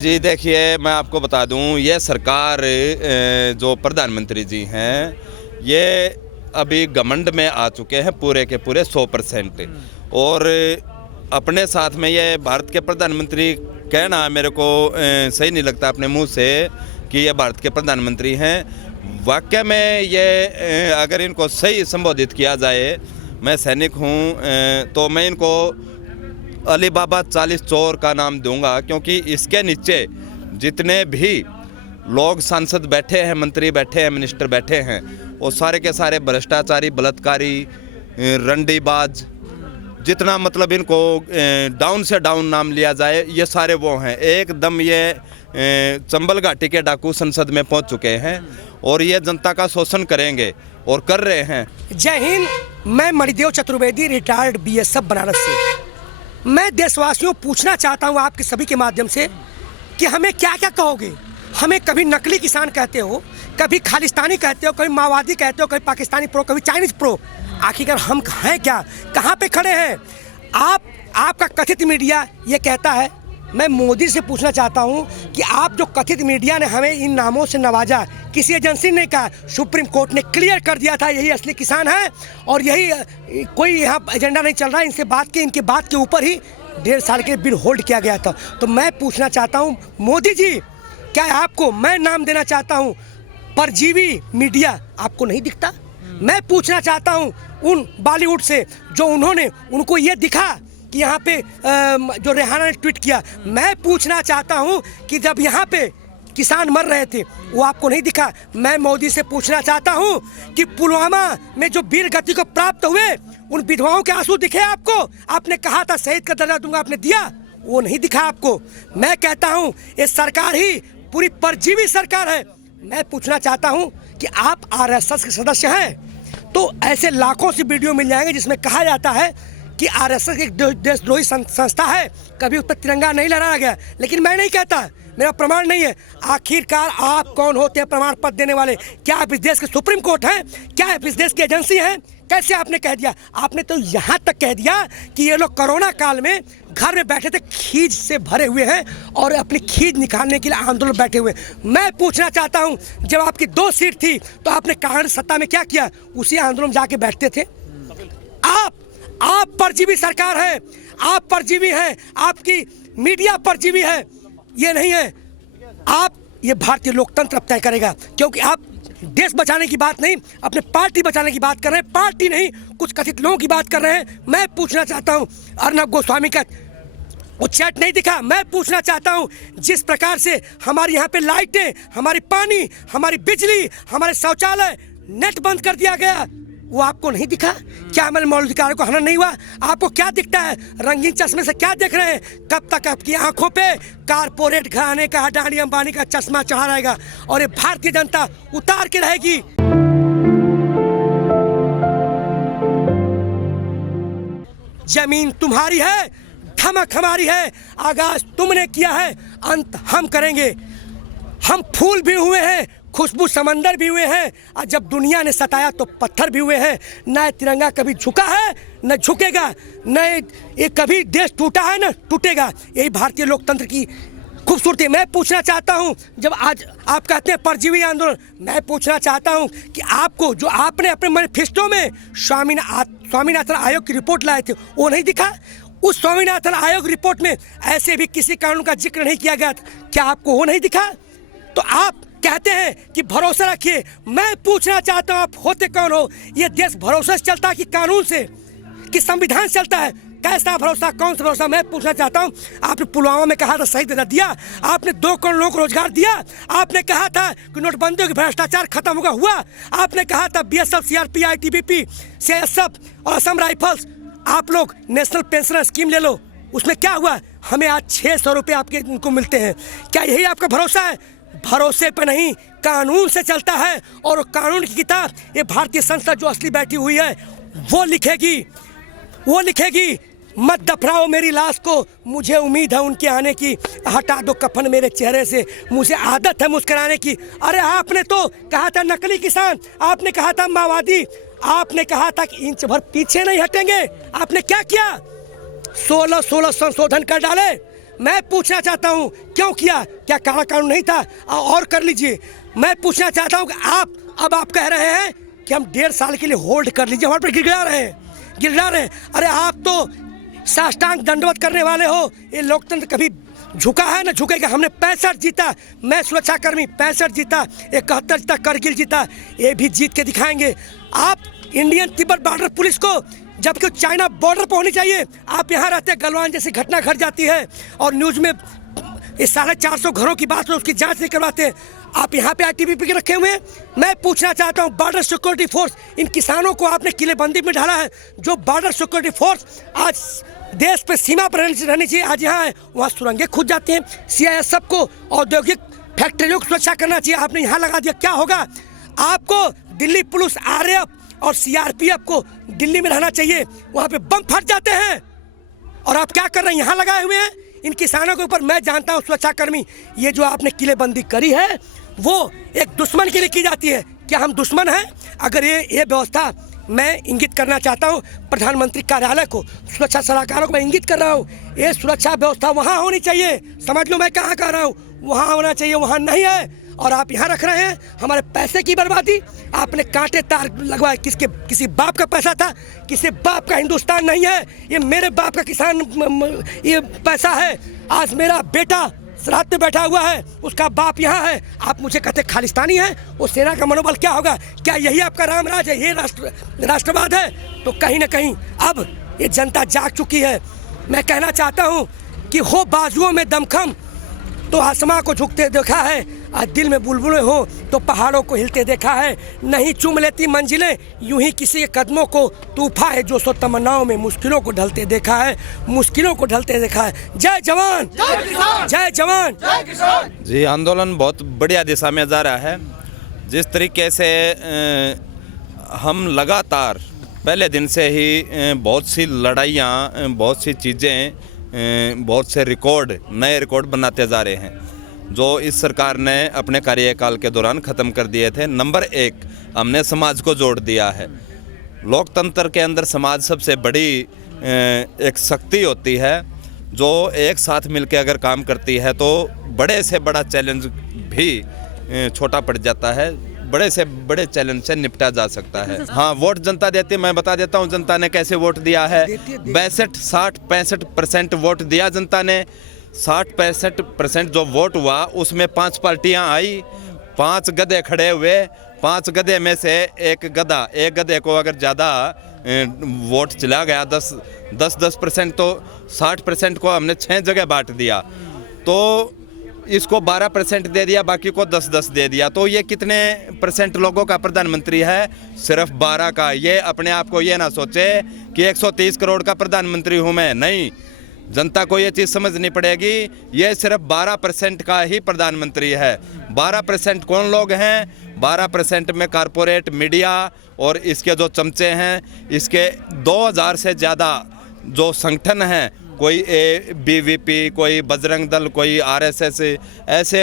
जी देखिए, मैं आपको बता दूं, ये सरकार जो प्रधानमंत्री जी हैं, ये अभी घमंड में आ चुके हैं पूरे के पूरे 100%। और अपने साथ में ये भारत के प्रधानमंत्री कहना मेरे को सही नहीं लगता अपने मुंह से कि ये भारत के प्रधानमंत्री हैं। वाकई में ये अगर इनको सही संबोधित किया जाए, मैं सैनिक हूँ, तो मैं इनको अली बाबा 40 चोर का नाम दूंगा, क्योंकि इसके नीचे जितने भी लोग सांसद बैठे हैं, मंत्री बैठे हैं, मिनिस्टर बैठे हैं, वो सारे के सारे भ्रष्टाचारी, बलात्कारी, रंडीबाज, जितना मतलब इनको डाउन से डाउन नाम लिया जाए, ये सारे वो हैं। एकदम ये चंबल घाटी के डाकू संसद में पहुंच चुके हैं और ये जनता का शोषण करेंगे और कर रहे हैं। जय हिंद। मैं मणिदेव चतुर्वेदी, रिटायर्ड बीएसएफ बनारस से। मैं देशवासियों पूछना चाहता हूं आपके सभी के माध्यम से कि हमें क्या क्या कहोगे। हमें कभी नकली किसान कहते हो, कभी खालिस्तानी कहते हो, कभी माओवादी कहते हो, कभी पाकिस्तानी प्रो, कभी चाइनीज प्रो। आखिरकार हम हैं क्या, कहाँ पे खड़े हैं आप? आपका कथित मीडिया ये कहता है। मैं मोदी से पूछना चाहता हूं कि आप जो कथित मीडिया ने हमें इन नामों से नवाजा, किसी एजेंसी ने कहा, सुप्रीम कोर्ट ने क्लियर कर दिया था यही असली किसान है और यही, कोई यहाँ एजेंडा नहीं चल रहा है इनसे बात के, इनके बात के ऊपर ही 1.5 साल के बिल होल्ड किया गया था। तो मैं पूछना चाहता हूँ मोदी जी, क्या आपको, मैं नाम देना चाहता हूँ, परजीवी मीडिया आपको नहीं दिखता? मैं पूछना चाहता हूँ उन बॉलीवुड से जो उनको ये दिखा कि यहाँ पे जो रेहाना ने ट्वीट किया। मैं पूछना चाहता हूँ कि जब यहाँ पे किसान मर रहे थे वो आपको नहीं दिखा? मैं मोदी से पूछना चाहता हूँ कि पुलवामा में जो वीर गति को प्राप्त हुए उन विधवाओं के आंसू दिखे आपको? आपने कहा था शहीद का दर्जा दूंगा, आपने दिया? वो नहीं दिखा आपको। मैं कहता हूँ ये सरकार ही पूरी परजीवी सरकार है। मैं पूछना चाहता हूँ कि आप आरएसएस के सदस्य हैं, तो ऐसे लाखों से वीडियो मिल जाएंगे जिसमें कहा जाता है कि आरएसएस एक देशद्रोही संस्था है, कभी उस पर तिरंगा नहीं लहराया गया। लेकिन मैं नहीं कहता, मेरा प्रमाण नहीं है। आखिरकार आप कौन होते हैं प्रमाण पत्र देने वाले? क्या आप इस देश के सुप्रीम कोर्ट हैं? क्या आप इस देश की एजेंसी हैं? कैसे आपने कह दिया? आपने तो यहाँ तक कह दिया कि ये लोग कोरोना काल में घर में बैठे थे, खीज से भरे हुए हैं और अपनी खीज निकालने के लिए आंदोलन बैठे हुए। मैं पूछना चाहता हूँ, जब आपकी 2 सीट थी तो आपने कांग्रेस सत्ता में क्या किया? उसी आंदोलन में जाके बैठते थे। आप परजीवी सरकार है, आप परजीवी हैं, आपकी मीडिया परजीवी है। ये नहीं है आप, ये भारतीय लोकतंत्र अब तय करेगा, क्योंकि आप देश बचाने की बात नहीं, अपने पार्टी बचाने की बात कर रहे हैं। पार्टी नहीं, कुछ कथित लोगों की बात कर रहे हैं। मैं पूछना चाहता हूं, अर्नब गोस्वामी का वो चैट नहीं दिखा? मैं पूछना चाहता हूं, जिस प्रकार से हमारे यहाँ पे लाइटें, हमारी पानी, हमारी बिजली, हमारे शौचालय, नेट बंद कर दिया गया, वो आपको नहीं दिखा? क्या हमारे मौलिकाधिकारों को हनन नहीं हुआ? आपको क्या दिखता है? रंगीन चश्मे से क्या देख रहे हैं? कब तक आपकी आंखों पे कारपोरेट घराने का, अडानी अंबानी का चश्मा चढ़ा रहेगा और ये भारतीय जनता उतार के रहेगी। जमीन तुम्हारी है, धमक हमारी है, आगाज तुमने किया है, अंत हम करेंगे। हम फूल भी हुए हैं, खुशबू समंदर भी हुए हैं, और जब दुनिया ने सताया तो पत्थर भी हुए हैं। न तिरंगा कभी झुका है, न झुकेगा, न ये कभी देश टूटा है, न टूटेगा। यही भारतीय लोकतंत्र की खूबसूरती। मैं पूछना चाहता हूं, जब आज आप कहते हैं परजीवी आंदोलन, मैं पूछना चाहता हूं कि आपको, जो आपने अपने मैनिफेस्टो में स्वामीनाथन आयोग की रिपोर्ट लाए थे, वो नहीं दिखा? उस स्वामीनाथन आयोग रिपोर्ट में ऐसे भी किसी कानून का जिक्र नहीं किया गया था, क्या आपको वो नहीं दिखा? तो आप कहते हैं कि भरोसा रखिए। मैं पूछना चाहता हूं, आप होते कौन हो? ये देश भरोसा से चलता है कि कानून से, कि संविधान से चलता है? कैसा भरोसा, कौन सा भरोसा? मैं पूछना चाहता हूं, आपने पुलवामा में कहा था शहीद दिया, आपने 2 करोड़ लोगों को रोजगार दिया, आपने कहा था कि नोटबंदी की भ्रष्टाचार खत्म होगा, हुआ? आपने कहा था बीएसएफ, सीआरपी, आईटीबीपी, सीआईएसएफ और असम राइफल्स, आप लोग नेशनल पेंशन स्कीम ले लो, उसमें क्या हुआ? हमें आज 600 रुपये आपके उनको मिलते हैं। क्या यही आपका भरोसा है? भरोसे पे नहीं, कानून से चलता है, और कानून की किताब ये भारतीय संसद जो असली बैठी हुई है वो लिखेगी। मत दफनाओ मेरी लाश को, मुझे उम्मीद है उनके आने की, हटा दो कफन मेरे चेहरे से, मुझे आदत है मुस्कुराने की। अरे आपने तो कहा था नकली किसान, आपने कहा था माओवादी, आपने कहा था कि इंच भर पीछे नहीं हटेंगे। आपने क्या किया? 16 संशोधन कर डाले। मैं पूछना चाहता हूं क्यों किया, क्या काला कानून नहीं था? और कर लीजिए। मैं पूछना चाहता हूं कि आप कह रहे हैं कि हम 1.5 साल के लिए होल्ड कर लीजिए, हमारे पर गिड़गिड़ा रहे हैं। अरे आप तो साष्टांग दंडवत करने वाले हो। ये लोकतंत्र कभी झुका है ना झुकेगा। हमने 65 जीता, मैं सुरक्षाकर्मी 65 जीता, 71 जीता, करगिल जीता, ये भी जीत के दिखाएंगे। आप इंडियन तिब्बत बॉर्डर पुलिस को, जबकि चाइना बॉर्डर पर होनी चाहिए, आप यहाँ रहते, गलवान जैसी घटना घट जाती है और न्यूज़ में इस 450 घरों की बात हो, उसकी जांच नहीं करवाते। आप यहाँ पे ITBP के रखे हुए हैं। मैं पूछना चाहता हूँ, बॉर्डर सिक्योरिटी फोर्स, इन किसानों को आपने किलेबंदी में डाला है। जो बॉर्डर सिक्योरिटी फोर्स आज देश पे सीमा पर रहनी चाहिए, आज यहाँ है, वहाँ सुरंगें खुद जाती हैं। CISF को औद्योगिक फैक्ट्रियों की सुरक्षा करना चाहिए, आपने यहाँ लगा दिया। क्या होगा? आपको दिल्ली पुलिस, RAF और CRPF को दिल्ली में रहना चाहिए, वहाँ पे बम फट जाते हैं। और आप क्या कर रहे हैं? यहाँ लगाए हुए हैं इन किसानों के ऊपर। मैं जानता हूँ सुरक्षाकर्मी, ये जो आपने किलेबंदी करी है वो एक दुश्मन के लिए की जाती है। क्या हम दुश्मन हैं? अगर ये व्यवस्था, मैं इंगित करना चाहता हूँ प्रधानमंत्री कार्यालय को, सुरक्षा सलाहकारों को मैं इंगित कर रहा हूँ, ये सुरक्षा व्यवस्था वहाँ होनी चाहिए। समझ लो मैं कहाँ कह रहा हूँ, वहाँ होना चाहिए, वहाँ नहीं है। और आप यहाँ रख रहे हैं हमारे पैसे की बर्बादी। आपने कांटे तार लगवाए, किसी बाप का पैसा था? किसी बाप का हिंदुस्तान नहीं है, ये मेरे बाप का किसान ये पैसा है। आज मेरा बेटा सरहद पे बैठा हुआ है, उसका बाप यहाँ है, आप मुझे कहते खालिस्तानी है? वो सेना का मनोबल क्या होगा? क्या यही आपका रामराज है? ये राष्ट्रवाद है? तो कहीं ना कहीं अब ये जनता जाग चुकी है। मैं कहना चाहता हूँ कि हो बाजुओं में दमखम तो आसमां को झुकते देखा है, आज दिल में बुलबुलें हो तो पहाड़ों को हिलते देखा है। नहीं चूम लेती मंजिलें यूं ही किसी के कदमों को, तूफा है जो सो तमन्नाओं में मुश्किलों को ढलते देखा है, मुश्किलों को ढलते देखा है। जय जवान, जय जवान, जय किसान। जी, आंदोलन बहुत बढ़िया दिशा में जा रहा है। जिस तरीके से हम लगातार पहले दिन से ही बहुत सी लड़ाइयाँ, बहुत सी चीज़ें, बहुत से नए रिकॉर्ड बनाते जा रहे हैं, जो इस सरकार ने अपने कार्यकाल के दौरान ख़त्म कर दिए थे। नंबर 1, हमने समाज को जोड़ दिया है। लोकतंत्र के अंदर समाज सबसे बड़ी एक शक्ति होती है, जो एक साथ मिलकर अगर काम करती है तो बड़े से बड़ा चैलेंज भी छोटा पड़ जाता है, बड़े से बड़े चैलेंज से निपटा जा सकता है। हाँ, वोट जनता देती है। मैं बता देता हूँ जनता ने कैसे वोट दिया है। 65% वोट दिया जनता ने। 60-65% जो वोट हुआ उसमें 5 पार्टियां आई, 5 गधे खड़े हुए। 5 गधे में से एक गधे को अगर ज़्यादा वोट चला गया, 10% तो 60% को हमने 6 जगह बांट दिया, तो इसको 12% दे दिया, बाकी को 10-10 दे दिया। तो ये कितने % लोगों का प्रधानमंत्री है? सिर्फ 12 का। ये अपने आप को ये ना सोचे कि 130 करोड़ का प्रधानमंत्री हूँ मैं, नहीं। जनता को ये चीज़ समझनी पड़ेगी, ये सिर्फ 12% का ही प्रधानमंत्री है। 12% कौन लोग हैं? 12% में कारपोरेट मीडिया और इसके जो चमचे हैं, इसके 2000 से ज़्यादा जो संगठन हैं, कोई ABVP, कोई बजरंग दल, कोई RSS, ऐसे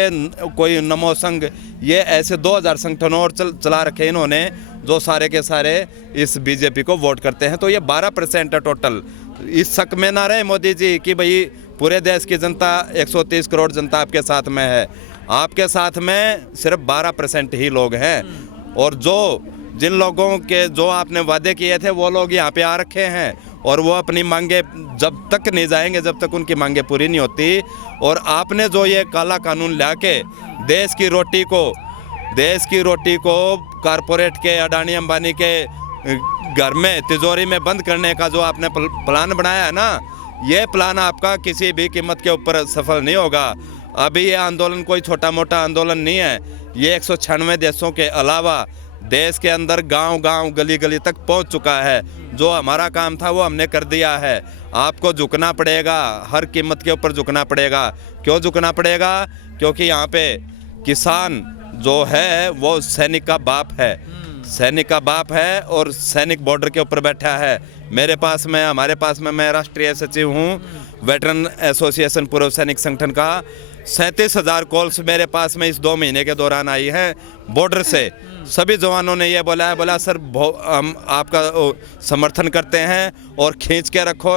कोई नमो संघ, ये ऐसे 2000 संगठनों और चला रखे इन्होंने, जो सारे के सारे इस BJP को वोट करते हैं। तो ये 12% है टोटल। इस शक में ना रहे मोदी जी कि भाई पूरे देश की जनता, 130 करोड़ जनता आपके साथ में है। आपके साथ में सिर्फ 12% ही लोग हैं। और जिन लोगों के जो आपने वादे किए थे वो लोग यहाँ पे आ रखे हैं, और वो अपनी मांगे जब तक नहीं जाएंगे, जब तक उनकी मांगे पूरी नहीं होती। और आपने जो ये काला कानून ला के देश की रोटी को कारपोरेट के, अडानी अंबानी के घर में तिजोरी में बंद करने का जो आपने प्लान बनाया है ना, ये प्लान आपका किसी भी कीमत के ऊपर सफल नहीं होगा। अभी ये आंदोलन कोई छोटा मोटा आंदोलन नहीं है, ये 196 देशों के अलावा देश के अंदर गांव-गांव, गली-गली तक पहुंच चुका है। जो हमारा काम था वो हमने कर दिया है। आपको झुकना पड़ेगा, हर कीमत के ऊपर झुकना पड़ेगा। क्यों झुकना पड़ेगा? क्योंकि यहाँ पे किसान जो है वो सैनिक का बाप है, सैनिक का बाप है, और सैनिक बॉर्डर के ऊपर बैठा है। हमारे पास में मैं राष्ट्रीय सचिव हूँ वेटरन एसोसिएशन पूर्व सैनिक संगठन का। 37,000 कॉल्स मेरे पास में इस 2 महीने के दौरान आई है बॉर्डर से। सभी जवानों ने ये बोला सर हम आपका समर्थन करते हैं और खींच के रखो।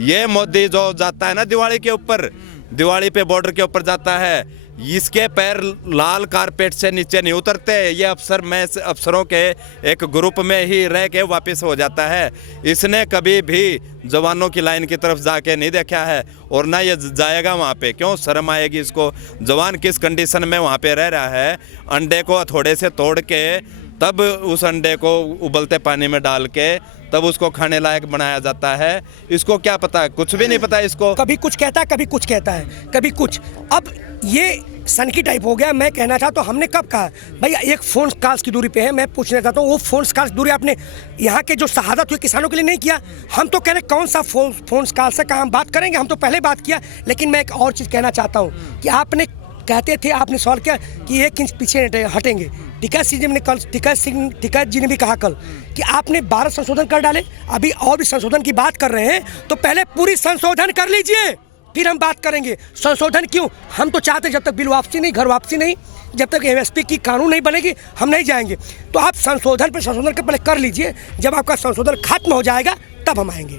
ये मोदी जो जाता है ना दिवाली के ऊपर, दिवाली पे बॉर्डर के ऊपर जाता है, इसके पैर लाल कारपेट से नीचे नहीं उतरते। ये अफसर मैं अफसरों के एक ग्रुप में ही रह के वापस हो जाता है। इसने कभी भी जवानों की लाइन की तरफ जाके नहीं देखा है और ना ये जाएगा वहाँ पे। क्यों शर्म आएगी इसको? जवान किस कंडीशन में वहाँ पे रह रहा है, अंडे को हथौड़े से तोड़ के तब उस अंडे को उबलते पानी में डाल के तब उसको खाने लायक बनाया जाता है। इसको क्या पता है? कुछ भी नहीं पता इसको। कभी कुछ कहता है, कभी कुछ कहता है, कभी कुछ। अब ये सनकी टाइप हो गया। मैं कहना चाहता हूँ, हमने कब कहा भाई एक फ़ोन कॉल्स की दूरी पे है। मैं पूछना चाहता हूँ, वो फ़ोन कॉल्स दूरी आपने यहाँ के जो शहादत हुए किसानों के लिए नहीं किया। हम तो कह रहे कौन सा फ़ोन कॉल से कहाँ हम बात करेंगे, हम तो पहले बात किया। लेकिन मैं एक और चीज़ कहना चाहता हूँ कि आपने कहते थे, आपने सवाल किया कि 1 इंच पीछे हटेंगे। टिकैत जी ने कल टिकैत जी ने भी कहा कल कि आपने 12 संशोधन कर डाले, अभी और भी संशोधन की बात कर रहे हैं, तो पहले पूरी संशोधन कर लीजिए फिर हम बात करेंगे। संशोधन क्यों? हम तो चाहते जब तक बिल वापसी नहीं, घर वापसी नहीं, जब तक एमएसपी की कानून नहीं बनेगी हम नहीं जाएंगे। तो आप संशोधन पे संशोधन के पहले कर लीजिए, जब आपका संशोधन खत्म हो जाएगा तब हम आएंगे।